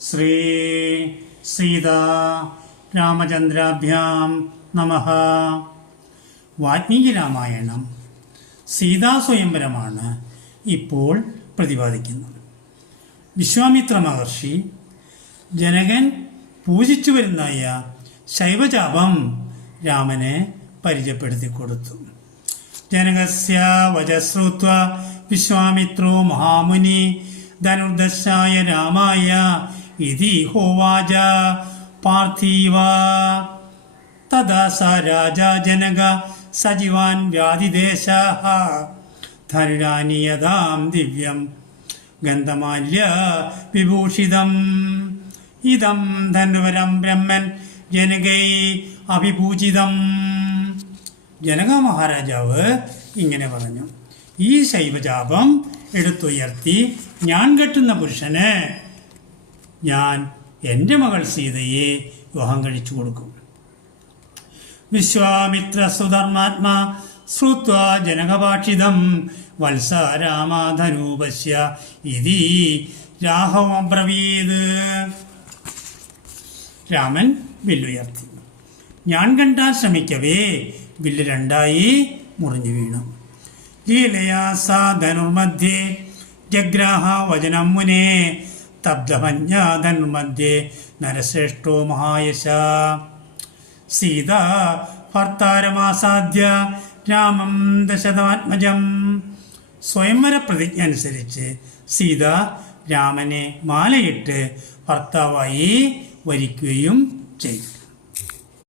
ശ്രീ സീതാ രാമചന്ദ്രാഭ്യാം നമഃ. വാൽമീകി രാമായണം സീതാസ്വയംവരമാണ് ഇപ്പോൾ പ്രതിപാദിക്കുന്നത്. വിശ്വാമിത്ര മഹർഷി ജനകൻ പൂജിച്ചു വരുന്നതായ ശൈവജാപം രാമനെ പരിചയപ്പെടുത്തി കൊടുത്തു. ജനകസ്യ വചശ്രുത്വ വിശ്വാമിത്രോ മഹാമുനി ധനുർദശായ രാമായ ഇതി ഹോവാച പാർത്ഥിവ. തഥാ സ രാജാ ജനക സജീവാൻ വ്യാധിദേശഃ ധനുരാനിയതാം ദിവ്യം ഗന്ധമാല്യ വിഭൂഷിതം. ഇതം ധനുവരം ബ്രഹ്മൻ ജനകൈ അഭിപൂജിതം. ജനക മഹാരാജാവ് ഇങ്ങനെ പറഞ്ഞു, ഈ ശൈവജാപം എടുത്തുയർത്തി ഞാൻ കെട്ടുന്ന പുരുഷന് ഞാൻ എൻ്റെ മകൾ സീതയെ വിവാഹം കഴിച്ചു കൊടുക്കും. വിശ്വാമിത്ര സുധർമാത്മാ ശ്രുത്വാ ജനകഭാഷിതം വത്സ രാമധനൂപശ്യ ഇതി രാഘവബ്രവീത്. രാമൻ വില്ലുയർത്തി. ഞാൻ കണ്ടാൽ ശ്രമിക്കവേ വില്ല് രണ്ടായി മുറിഞ്ഞു വീണു. ലീലയാ സാ ധനുർമധ്യേ ജഗ്രാഹ വചനം മുനേ തബ്ധമഞ്ഞ ധനുർമധ്യേ നരശ്രേഷ്ഠോ മഹായശ. സീത ഭർത്താരമാസാദ്യ രാമം ദശരഥാത്മജം. സ്വയംവര പ്രതിജ്ഞ അനുസരിച്ച് സീത രാമനെ മാലയിട്ട് ഭർത്താവായി വരിക്കുകയും ചെയ്തു.